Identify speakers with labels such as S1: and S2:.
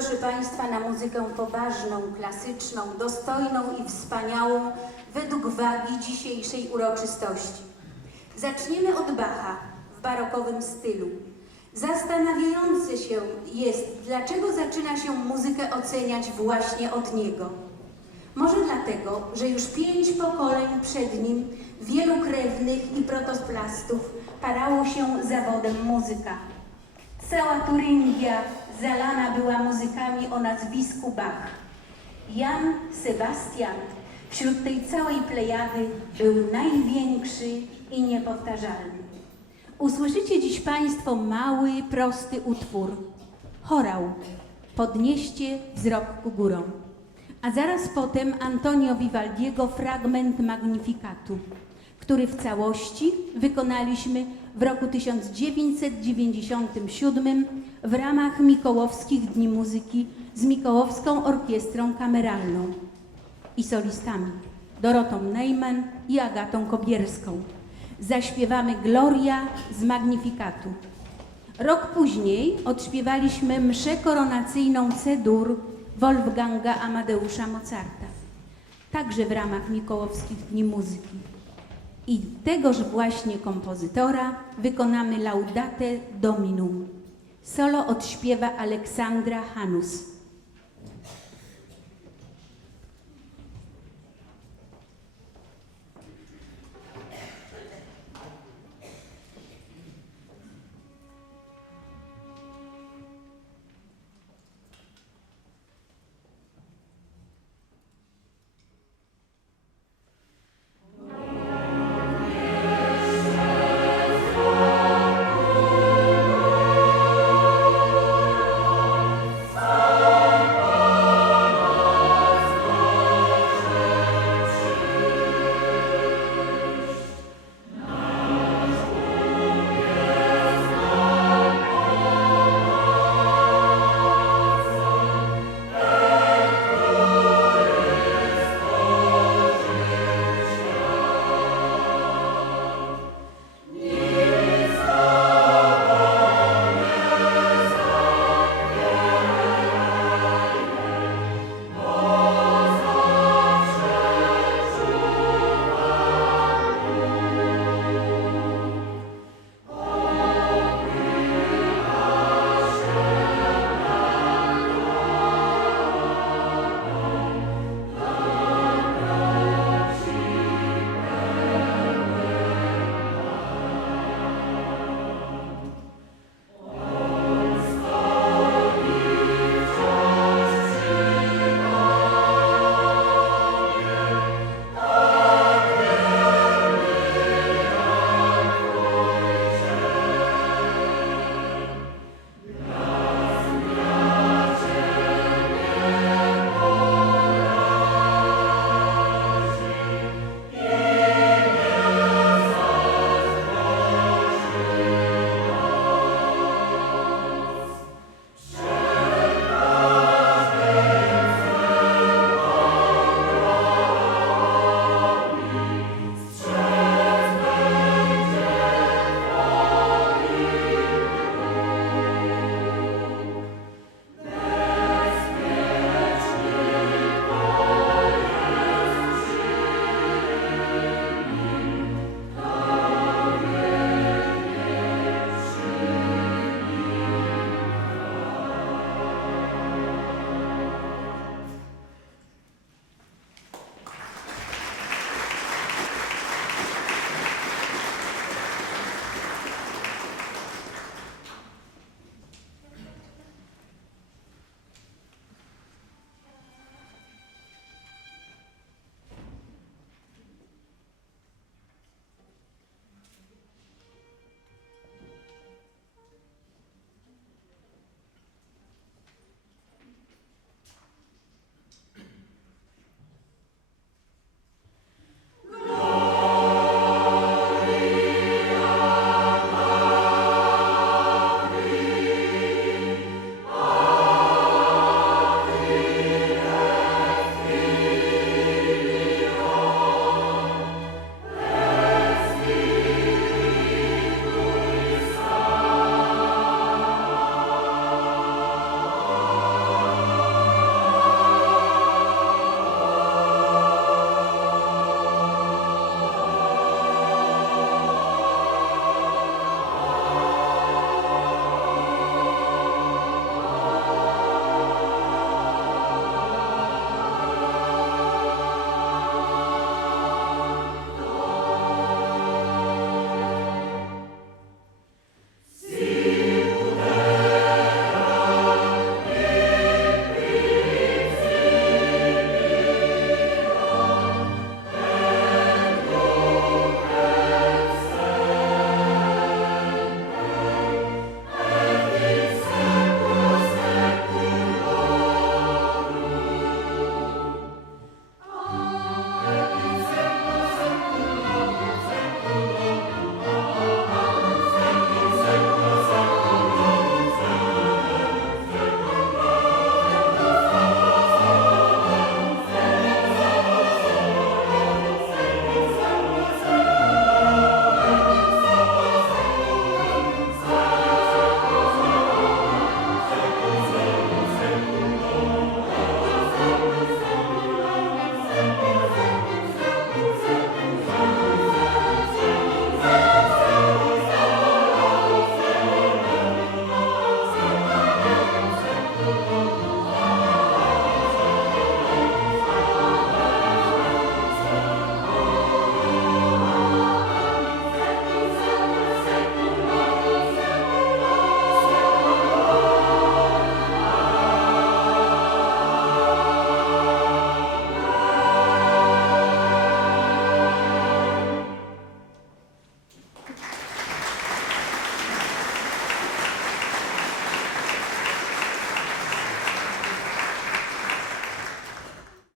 S1: Proszę Państwa, na muzykę poważną, klasyczną, dostojną i wspaniałą według wagi dzisiejszej uroczystości. Zaczniemy od Bacha w barokowym stylu. Zastanawiające się jest, dlaczego zaczyna się muzykę oceniać właśnie od niego. Może dlatego, że już pięć pokoleń przed nim wielu krewnych i protosplastów parało się zawodem muzyka. Cała Turyngia zalana była muzykami o nazwisku Bach. Jan Sebastian wśród tej całej plejady był największy i niepowtarzalny. Usłyszycie dziś Państwo mały, prosty utwór. Chorał. Podnieście wzrok ku górom. A zaraz potem Antonio Vivaldiego fragment Magnifikatu, który w całości wykonaliśmy w roku 1997 w ramach Mikołowskich Dni Muzyki z Mikołowską Orkiestrą Kameralną i solistami Dorotą Neyman i Agatą Kobierską. Zaśpiewamy Gloria z Magnifikatu. Rok później odśpiewaliśmy mszę koronacyjną C-dur Wolfganga Amadeusza Mozarta, także w ramach Mikołowskich Dni Muzyki. I tegoż właśnie kompozytora wykonamy Laudate Dominum. Solo odśpiewa Aleksandra Hanus.